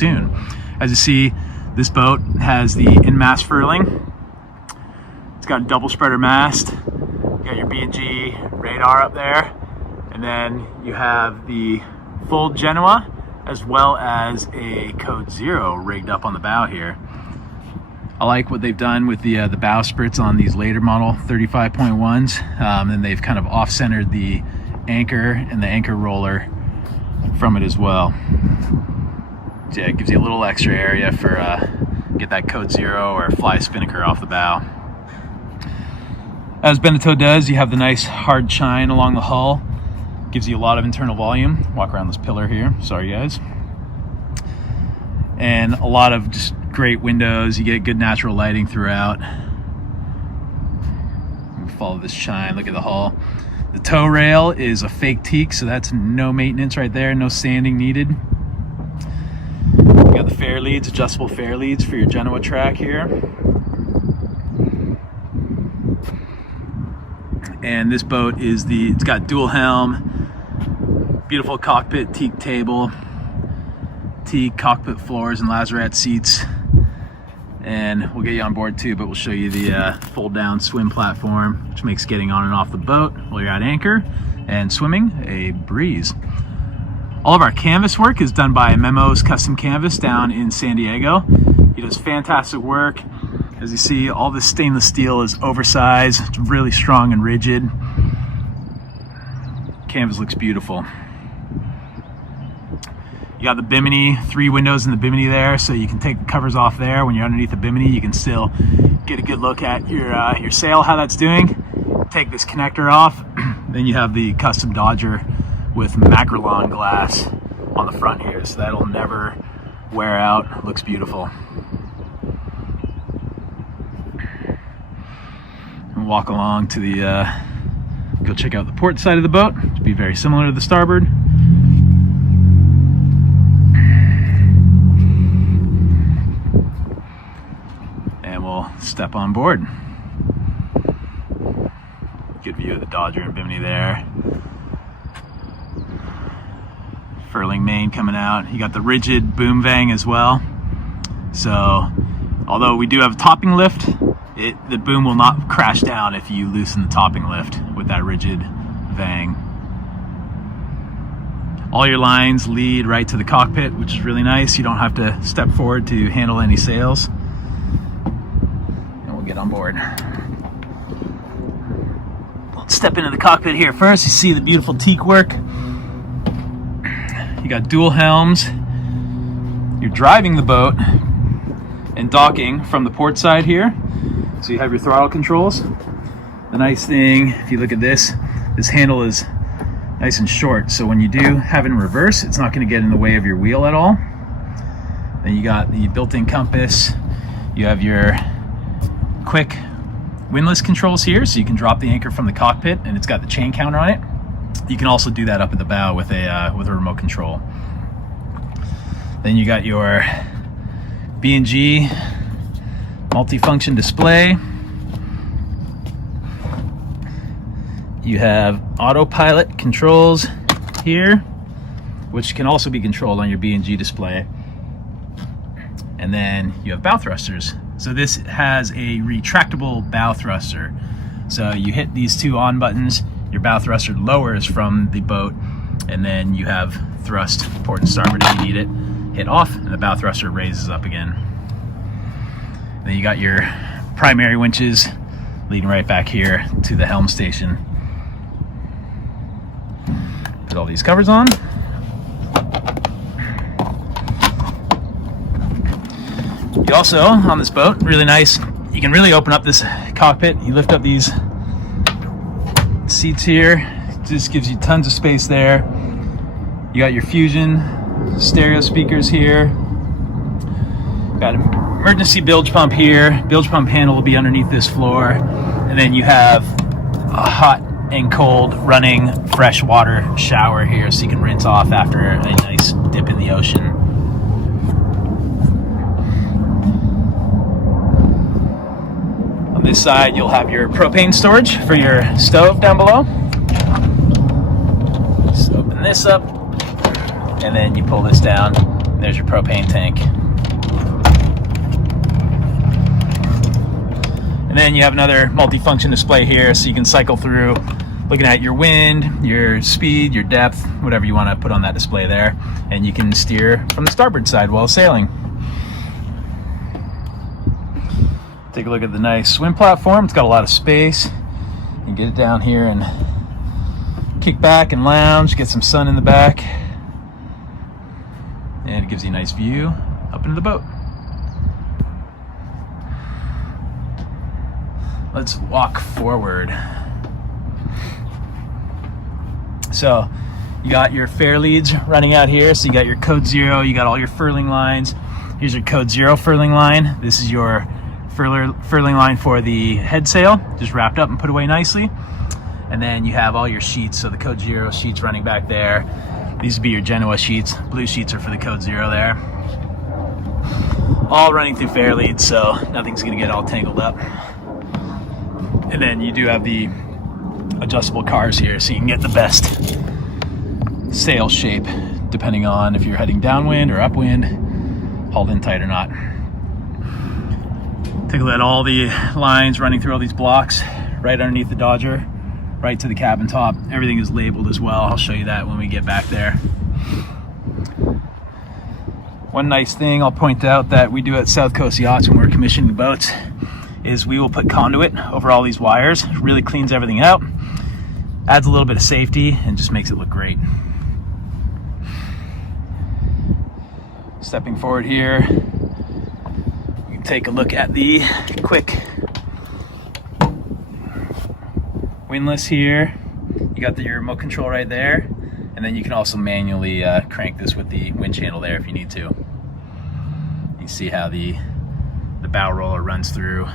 soon. As you see, this boat has the in-mast furling. It's got a double spreader mast. You got your B&G radar up there, and then you have the full Genoa as well as a Code Zero rigged up on the bow here. I like what they've done with the bowsprits on these later model 35.1s, and they've kind of off-centered the anchor and the anchor roller from it as well. So yeah, it gives you a little extra area for get that Code Zero or fly spinnaker off the bow. As Beneteau does, you have the nice hard chine along the hull. Gives you a lot of internal volume. Walk around this pillar here, sorry guys. And a lot of just great windows. You get good natural lighting throughout. Follow this chine, look at the hull. The tow rail is a fake teak, so that's no maintenance right there, no sanding needed. You got the fair leads, adjustable fair leads for your Genoa track here. And this boat is it's got dual helm, beautiful cockpit teak table, teak cockpit floors and lazarette seats. And we'll get you on board too, but we'll show you the fold down swim platform, which makes getting on and off the boat while you're at anchor and swimming a breeze. All of our canvas work is done by Memo's Custom Canvas down in San Diego. He does fantastic work. As you see, all this stainless steel is oversized. It's really strong and rigid. Canvas looks beautiful. You got the bimini, 3 windows in the bimini there, so you can take the covers off there. When you're underneath the bimini, you can still get a good look at your sail, how that's doing. Take this connector off. Then you have the custom Dodger with Macrolon glass on the front here, so that'll never wear out. It looks beautiful. And walk along to the go check out the port side of the boat. It'll be very similar to the starboard. And we'll step on board. Good view of the Dodger and bimini there. Furling main coming out. You got the rigid boom vang as well. So although we do have a topping lift, the boom will not crash down if you loosen the topping lift with that rigid vang. All your lines lead right to the cockpit, which is really nice. You don't have to step forward to handle any sails. And we'll get on board. Let's step into the cockpit here first. You see the beautiful teak work. You got dual helms. You're driving the boat and docking from the port side here. So you have your throttle controls. The nice thing, if you look at this handle is nice and short. So when you do have it in reverse, it's not going to get in the way of your wheel at all. Then you got the built-in compass. You have your quick windlass controls here, so you can drop the anchor from the cockpit, and it's got the chain counter on it. You can also do that up at the bow with a remote control. Then you got your B&G multifunction display. You have autopilot controls here, which can also be controlled on your B&G display. And then you have bow thrusters. So this has a retractable bow thruster. So you hit these 2 on buttons, your bow thruster lowers from the boat, and then you have thrust port and starboard if you need it. Hit off, and the bow thruster raises up again. Then you got your primary winches leading right back here to the helm station. Put all these covers on. You also, on this boat, really nice, you can really open up this cockpit. You lift up these seats here. It just gives you tons of space there. You got your Fusion stereo speakers here. Got an emergency bilge pump here. Bilge pump handle will be underneath this floor. And then you have a hot and cold running fresh water shower here, so you can rinse off after a nice dip in the ocean. On this side, you'll have your propane storage for your stove down below. Just open this up, and then you pull this down, And there's your propane tank. And then you have another multi-function display here, so you can cycle through looking at your wind, your speed, your depth, whatever you want to put on that display there. And you can steer from the starboard side while sailing. Take a look at the nice swim platform. It's got a lot of space. You can get it down here and kick back and lounge, get some sun in the back. And it gives you a nice view up into the boat. Let's walk forward. So you got your fair leads running out here. So you got your code 0, you got all your furling lines. Here's your code 0 furling line. This is your furling line for the head sail, just wrapped up and put away nicely. And then you have all your sheets, so the code 0 sheets running back there. These would be your Genoa sheets. Blue sheets are for the code 0 there. All running through fair leads, so nothing's gonna get all tangled up. And then you do have the adjustable cars here, so you can get the best sail shape depending on if you're heading downwind or upwind, hauled in tight or not. Take a look at all the lines running through all these blocks right underneath the Dodger, right to the cabin top. Everything is labeled as well. I'll show you that when we get back there. One nice thing I'll point out that we do at South Coast Yachts when we're commissioning the boats is we will put conduit over all these wires. It really cleans everything out, adds a little bit of safety, and just makes it look great. Stepping forward here, you can take a look at the quick windlass here. You got your remote control right there, and then you can also manually crank this with the winch handle there if you need to. You see how the bow roller runs through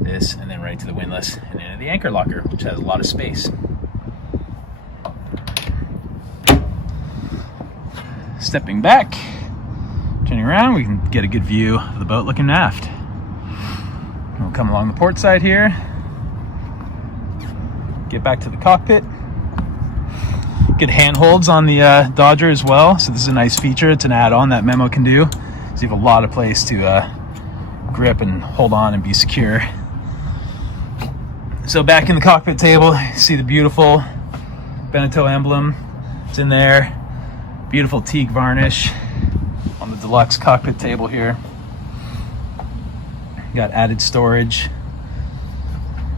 this and then right to the windlass and into the anchor locker, which has a lot of space. Stepping back, turning around, we can get a good view of the boat looking aft. We'll come along the port side here, get back to the cockpit. Good handholds on the Dodger as well, so this is a nice feature. It's an add-on that Memo can do, so you have a lot of place to grip and hold on and be secure. So back in the cockpit table, you see the beautiful Beneteau emblem. It's in there. Beautiful teak varnish on the deluxe cockpit table here. You got added storage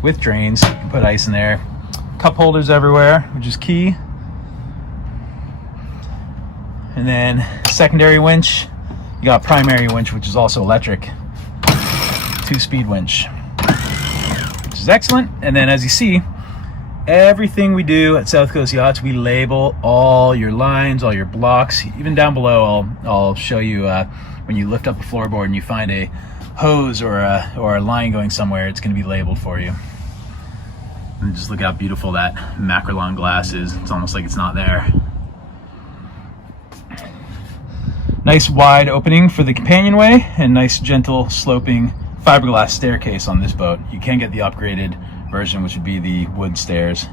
with drains. You can put ice in there. Cup holders everywhere, which is key. And then secondary winch. You got primary winch, which is also electric. 2-speed winch, which is excellent. And then as you see, everything we do at South Coast Yachts, we label all your lines, all your blocks. Even down below, I'll show you when you lift up a floorboard and you find a hose or a line going somewhere, it's going to be labeled for you. And just look how beautiful that Macrolon glass is. It's almost like it's not there. Nice wide opening for the companionway and nice gentle sloping fiberglass staircase on this boat. You can get the upgraded version, which would be the wood stairs.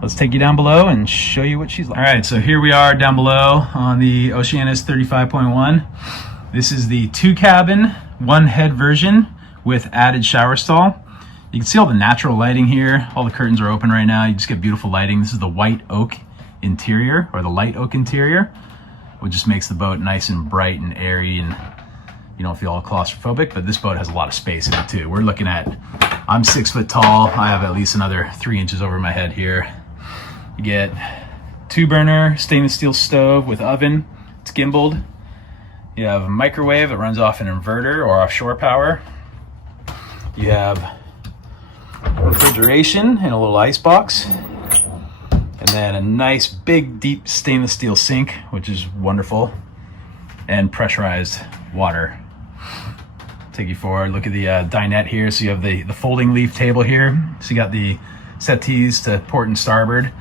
Let's take you down below and show you what she's like. All right, so here we are down below on the Oceanus 35.1. This is the 2-cabin, 1-head version with added shower stall. You can see all the natural lighting here. All the curtains are open right now. You just get beautiful lighting. This is the white oak interior, or the light oak interior, which just makes the boat nice and bright and airy, and you don't feel all claustrophobic. But this boat has a lot of space in it too. We're looking at, I'm 6 foot tall. I have at least another 3 inches over my head here. You get 2-burner stainless steel stove with oven. It's gimbaled. You have a microwave that runs off an inverter or offshore power. You have refrigeration in a little ice box. And then a nice big deep stainless steel sink, which is wonderful. And pressurized water. Take you forward, look at the dinette here. So you have the folding leaf table here. So you got the settees to port and starboard,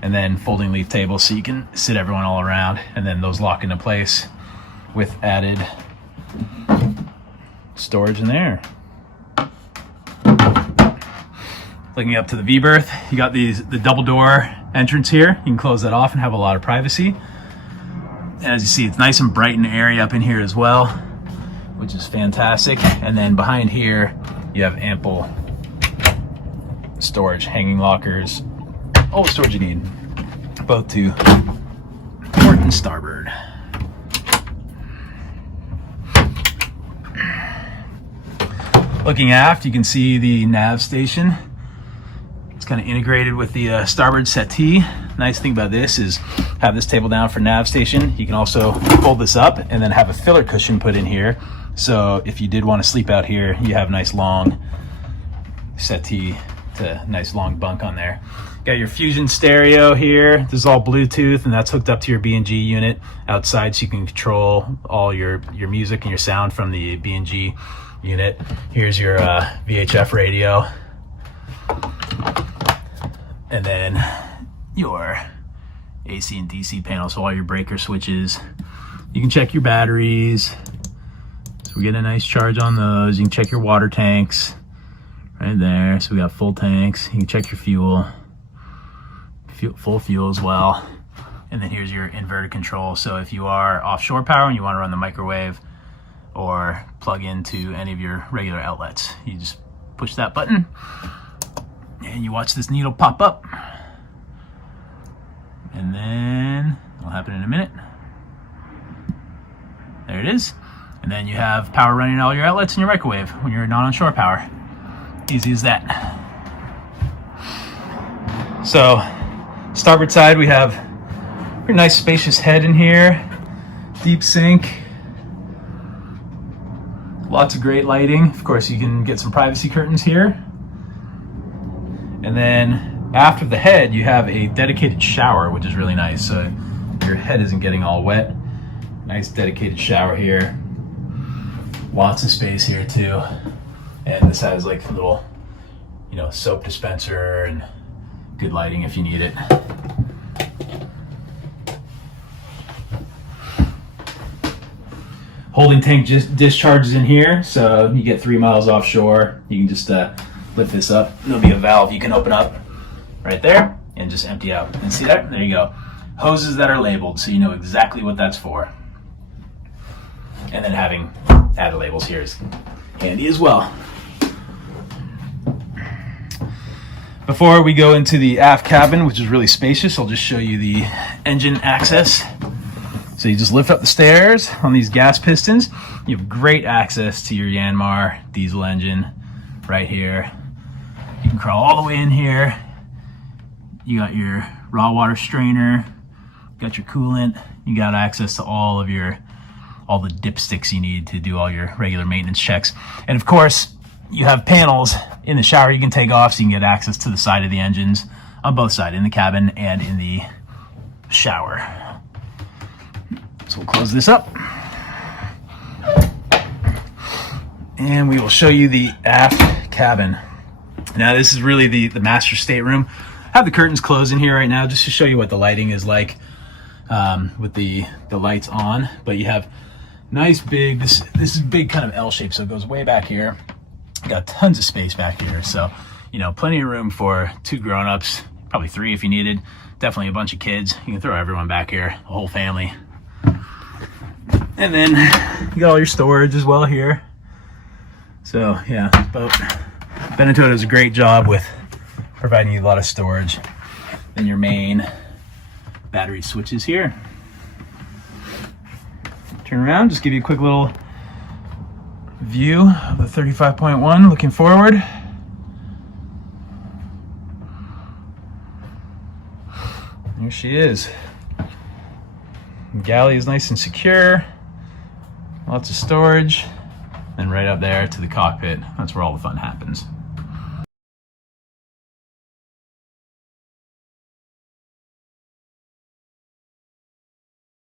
and then folding leaf table so you can sit everyone all around, and then those lock into place with added storage in there. Looking up to the V-berth, you got the double door entrance here. You can close that off and have a lot of privacy. As you see, it's nice and bright and airy up in here as well, which is fantastic. And then behind here, you have ample storage, hanging lockers, all the storage you need, both to port and starboard. Looking aft, you can see the nav station. It's kind of integrated with the starboard settee. Nice thing about this is have this table down for nav station. You can also fold this up and then have a filler cushion put in here. So if you did want to sleep out here, you have a nice long settee to nice long bunk on there. Got your Fusion stereo here. This is all Bluetooth, and that's hooked up to your B&G unit outside, so you can control all your music and your sound from the B&G unit. Here's your VHF radio, and then your AC and DC panel, so all your breaker switches. You can check your batteries, so we get a nice charge on those. You can check your water tanks right there, so we got full tanks. You can check your fuel, full fuel as well. And then here's your inverter control, so if you are offshore power and you want to run the microwave or plug into any of your regular outlets, you just push that button and you watch this needle pop up, and then it'll happen in a minute. There it is. And then you have power running all your outlets in your microwave when you're not on shore power. Easy as that. So starboard side, we have a pretty nice spacious head in here, deep sink, lots of great lighting. Of course, you can get some privacy curtains here. And then after the head, you have a dedicated shower, which is really nice, so your head isn't getting all wet. Nice dedicated shower here. Lots of space here too. And this has like a little, soap dispenser and good lighting if you need it. Holding tank just discharges in here, so you get 3 miles offshore. You can just lift this up. There'll be a valve you can open up right there and just empty out. And see that? There you go. Hoses that are labeled, so you know exactly what that's for. And then having added labels here is handy as well. Before we go into the aft cabin, which is really spacious, I'll just show you the engine access. So you just lift up the stairs on these gas pistons. You have great access to your Yanmar diesel engine right here. You can crawl all the way in here. You got your raw water strainer, got your coolant, you got access to all the dipsticks you need to do all your regular maintenance checks. And of course, you have panels in the shower you can take off, so you can get access to the side of the engines on both sides, in the cabin and in the shower. So we'll close this up. And we will show you the aft cabin. Now this is really the master stateroom. I have the curtains closed in here right now just to show you what the lighting is like with the lights on. But you have nice big, this is big kind of L shape, so it goes way back here. You got tons of space back here, so plenty of room for 2 grown-ups, probably 3 if you needed. Definitely a bunch of kids. You can throw everyone back here, the whole family. And then you got all your storage as well here. So yeah, but Beneteau does a great job with providing you a lot of storage. Then your main battery switches here. Turn around, just give you a quick little view of the 35.1 looking forward. There she is. The galley is nice and secure. Lots of storage. And right up there to the cockpit. That's where all the fun happens.